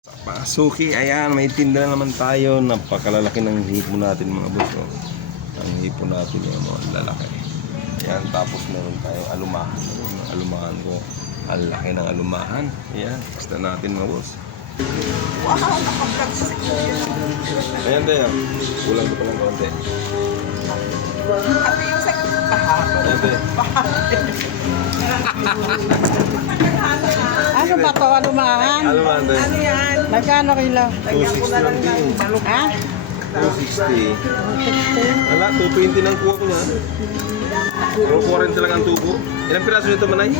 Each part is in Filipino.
Sa Pasuki, ayan, may tinda naman tayo. Napakalalaki ng hipon natin mga boss. Oh. Ang hipon natin yung mga lalaki. Ayan, tapos meron tayong alumahan. Ayan, alumahan ko. Ang laki ng alumahan. Ayan, basta natin mga boss. Wow, nakablog sa kuya. Ayan tayo. Kulang ko pa ng konti. Ano yung sa pahaba? Ayan tayo. Ano ba to? Alumahan? Alumahan tayo. Ano yan? Magkano kilo? Lagyan ko na lang ng balok. Ha? 260. 60? Wala, 220 lang kuha ko niya. Puro 40 lang ang tubo. Ilang piraso nito manay?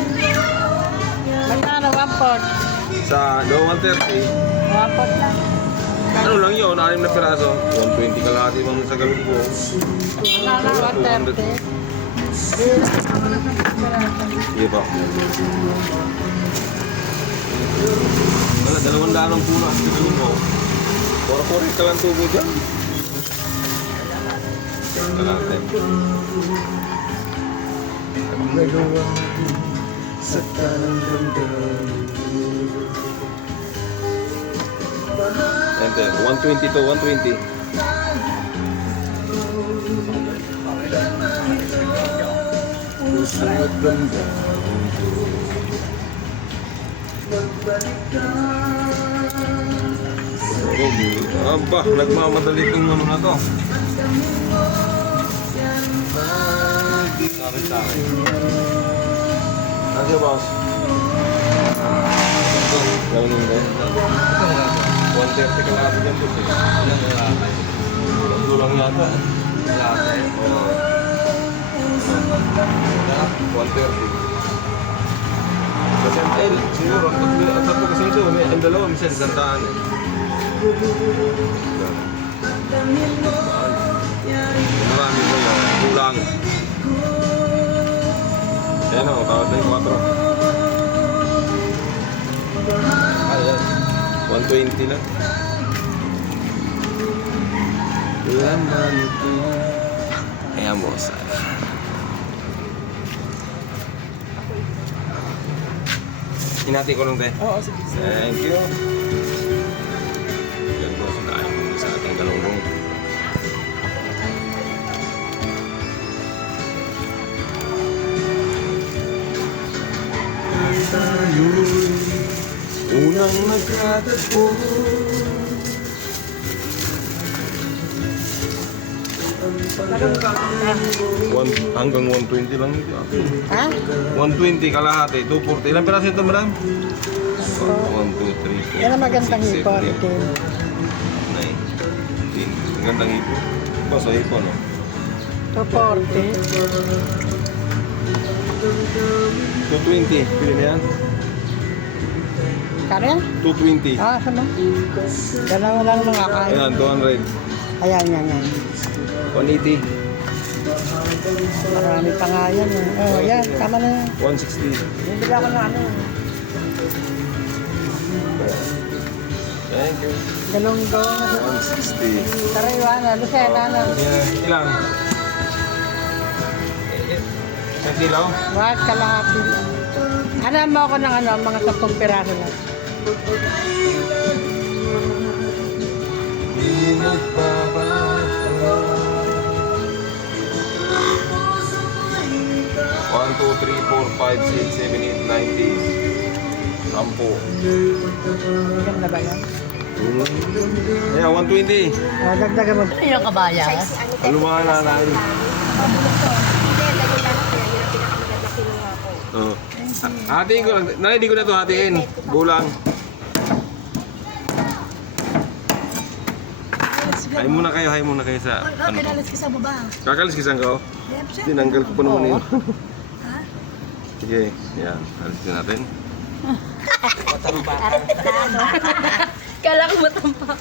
Magkano? 1/4? Sa 130. 1/4 lang. Ano lang yun? 6 na piraso. 120 kalahati bang sa galong ko. Ano lang? 130? Sige pa. Wala, 200 ang puna. Sa galong ko. 440 ka lang tubo dyan. Kalahati. Ang nagawa sa tanang damdamin. Ente, 120 to 120. Puso't damdamin ko. Aba, nagmamadali itong ano na to. Sakit. Ano boss? Gawin mo din. 130 ka lahat dyan boss eh. Tatlo lang yata. Oo. 130. Kasi ang tail, siguro, ang tatlo kasi ito, ang dalawa, minsan, gandaan eh. Marami ko yun, kulang. Ayan o, tawad na yung 4. Ayan, 120 lang. Laman ito. Ayan boss. Hinati ko lang tayo. Oo, sige. Thank you. Yan boss, tayo mo sa ating galunggong. Tayo'y unang nagkatagpo. Hanggang 120 lang ito. Ha? 120 kalahati, 240. Ilang piraso ito, madam? 1, 2, 3, 4, Yan ang magandang 6, 7, hipon. 8, 9, 10. Magandang hipon. Basta hipon, no? 240? 220. Pili na yan? Kano yan? 220. Ah, ano? Dalawa lang mga kain. Ayan, 200. Ayan, yan. 180. Marami pa nga yan. Oh, yan. Tama na yan. 160. Bibili ako ng ano. Thank you. Galunggong. 160. Sariwana. Lucena. Yeah. Ilang? Ang kilaw? Wag kalahati lang. Ano mo ako ng ano, mga 10 piraso lang. Di magbabago. 1, 2, 3, 4, 5, 6, 7, 8, 9, 10. 10. Ganda ba yan? Yeah, 120. Oh, dagdagan mo. Ano yung kabaya? Alumahan na natin. Oh. Hatiin ko lang. Nanay, di ko na ito hatiin. Bulang. Hay muna kayo sa ano ko. Kakalas ka sa baba. Kakalis kisan ka oh. Tinanggal ko pa naman yun. Sige, yan. Alisin natin. Kala ko matampak.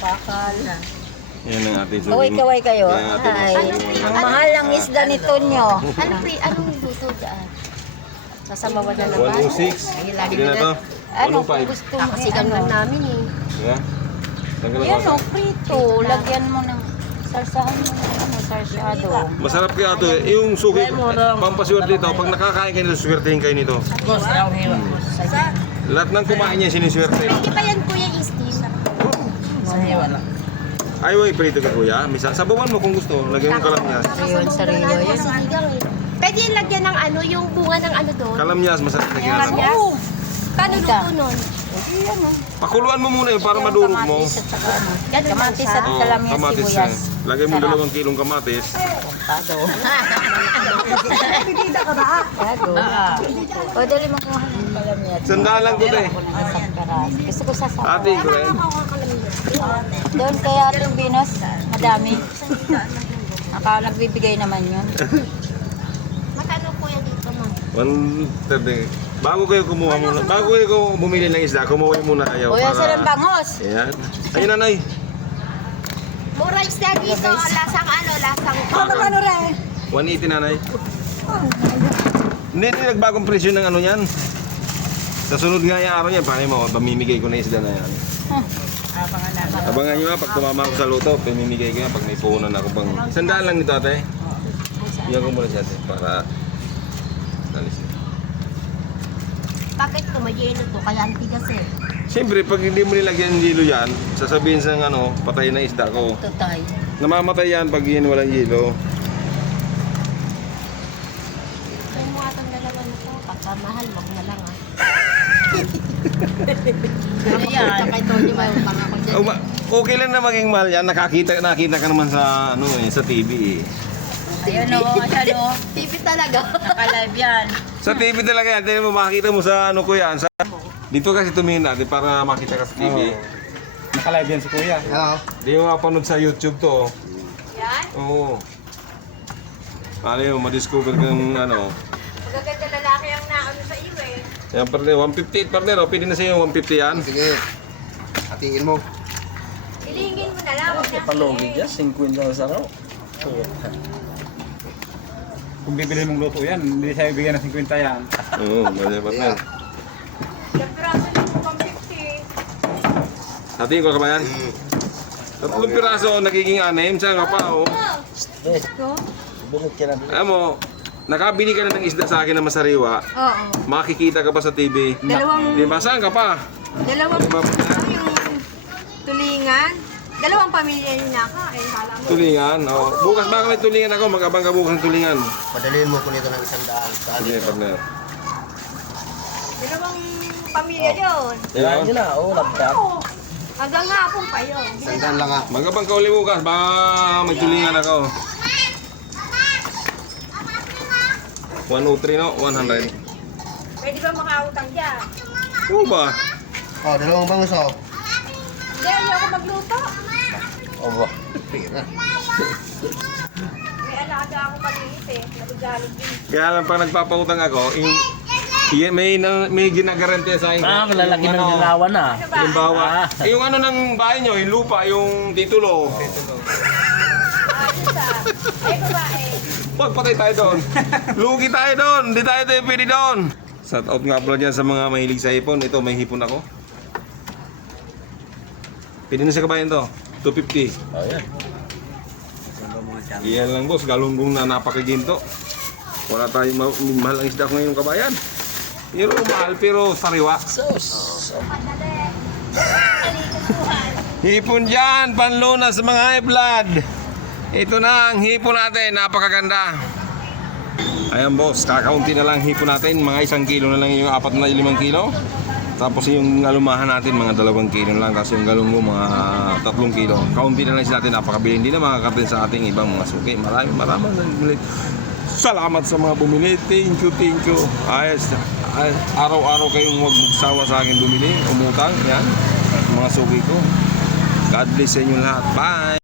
Bakal. Yan ang ating suling. Kaway-kaway kayo. Yan ang ating Ay, suling. ang mahal ng isda nito nyo. Anong luto dyan? Kasama na naman. 106. Sige na to. Ano, kung 105. gusto mo, kakasigan namin eh. Yeah. Tanggal Yan ako. o, prito. Lagyan mo ng sarsahan mo ng ano, sarsyado. Masarap kaya ito eh. Yung suki, pampaswerte ito. Pag nakakain kayo nito, swertehin kayo nito. Sa Lahat ng kumain niya siniswerte. Hindi pa yan wala. Ayaw ay prito ka kuya. Misa, sabawan mo kung gusto. Lagyan mo kalamyas. Yun, sariwa yun. Sinigang eh. Pwede yung lagyan ng ano, yung bunga ng ano doon. Kalamyas, masarap na ginagawa. Kalamyas? Oo. Paano luto nun? Pakuluan mo muna yun para madurog mo. Kamatis at saka ano. Ganun Kamatis siya? at Oo, kalamyas kamatis sibuyas. yan. Lagay mo 2 kilong kamatis. Puntado. Gago. O, dali mo kumuha ng kalamyas. Sandaan lang ko eh. Isang karas. Gusto ko sasawa. Ate, ko rin. Doon kaya ating binos, madami. Nagbibigay naman yun. Matano po yan dito, ma'am? 130. Bago kayo kumuha muna. Bago kayo bumili ng isda, kumuha muna kayo. Kuya, sir ang bangos. Ayan. Ayun nanay. Mura isda dito. Lasang ano, lasang... 180 nanay. Hindi nagbagong presyo ng ano yan. Sa sunod nga yung araw yan, paano mo, pamimigay ko na isda na yan. Abangan nyo nga, pag tumama ko sa luto, pamimigay ko yan pag may puhunan ako pang... Sandaan lang nito ate. Iyan ko muna siya ate, para... Alis na. Bakit ko mayelo to? Kaya ang tigas eh. Siyempre, pag hindi mo nilagyan ng yelo yan, sasabihin sa ano, patay na isda ko. Tutay. Namamatay yan pag yan walang yelo. Kaya mo atang dalawa na to. Pagkamahal, wag na lang ah. Ano yan? Kay Tony, may utang ako dyan. Okay lang na maging mahal yan. Nakita ka naman sa ano eh, sa TV eh. Ayan o, ayan o. TV talaga. Naka-live yan. Sa TV talaga yan. Tignan mo, makikita mo sa ano ko yan. Dito kasi tumingin natin para makita ka sa TV. Naka-live yan si Kuya. Hello. Hindi mo mapanood sa YouTube to. Yan? Oo. Paano yun, madiscover kang ano. Magaganda lalaki ang naano sa iyo eh. Yan partner, 158 partner. O, pwede na sa'yo 150 yan. Sige. Hatiin mo. Ilingin mo na lang. Huwag na Palugid yan, 50 sa raw. Kung bibili mong luto yan, hindi siya bibigyan ng 50 yan. Oo, mali partner. Yung piraso niyo po pang 50. Hatiin ko ka ba yan? Tatlong piraso, nagiging 6. Saan ka pa, oh. Alam mo, nakabili ka na ng isda sa akin na masariwa. Oo. Makikita ka pa sa TV. Dalawang- Di ba? Saan ka pa? Dalawang Di ba? yung tulingan. Dalawang pamilya niyo na ako. Eh, kala mo. Tulingan. Oh. Bukas baka may tulingan ako. Mag-abang ka bukas ng tulingan. Padalhin mo ko nito ng 100. Sige, partner. Dalawang pamilya yun. Yan. na, labda. Oo. Hanggang hapon pa yun. 100 lang ah. Mag-abang ka uli bukas. Baka may tulingan ako. 103 no? 100. Pwede ba makautang dyan? Oo ba? Oh, dalawang bangus oh. Hindi, ayoko magluto. Oh, ba. Pira. May alaga ako maliit eh. Nagagalit din. Kaya lang pag nagpapautang ako, may ginagarantiya sa akin. malalaki ng dalawa na. Ano ba? Halimbawa, yung ano ng bahay nyo, yung lupa, yung titulo. Ayos ah. Ay, babae. Wag patay tayo doon. Lugi tayo doon. Hindi tayo pwede doon. Shout out nga pala dyan sa mga mahilig sa hipon. Ito, may hipon ako. Pwede na sa kabayan to. 250. Oh, yan. Iyan lang boss, galunggong na napakaginto. Wala tayong mahal ang isda ko ngayon kabayan. Pero mahal pero sariwa. Hipon dyan, panlunas sa mga high blood. Ito na ang hipon natin, napakaganda. Ayan boss, kakaunti na lang hipon natin. Mga 1 kilo na lang yung 4 na 5 kilo. Tapos yung alumahan natin, mga 2 kilo na lang. Tapos yung galunggo, mga 3 kilo. Kaunti na lang sila natin, napakabili. Hindi na makakatin sa ating ibang mga suki. Maraming salamat sa mga bumili. Thank you. Ayos. Araw-araw kayong huwag magsawa sa akin bumili. Umutang, yan. Mga suki ko. God bless sa inyo lahat. Bye!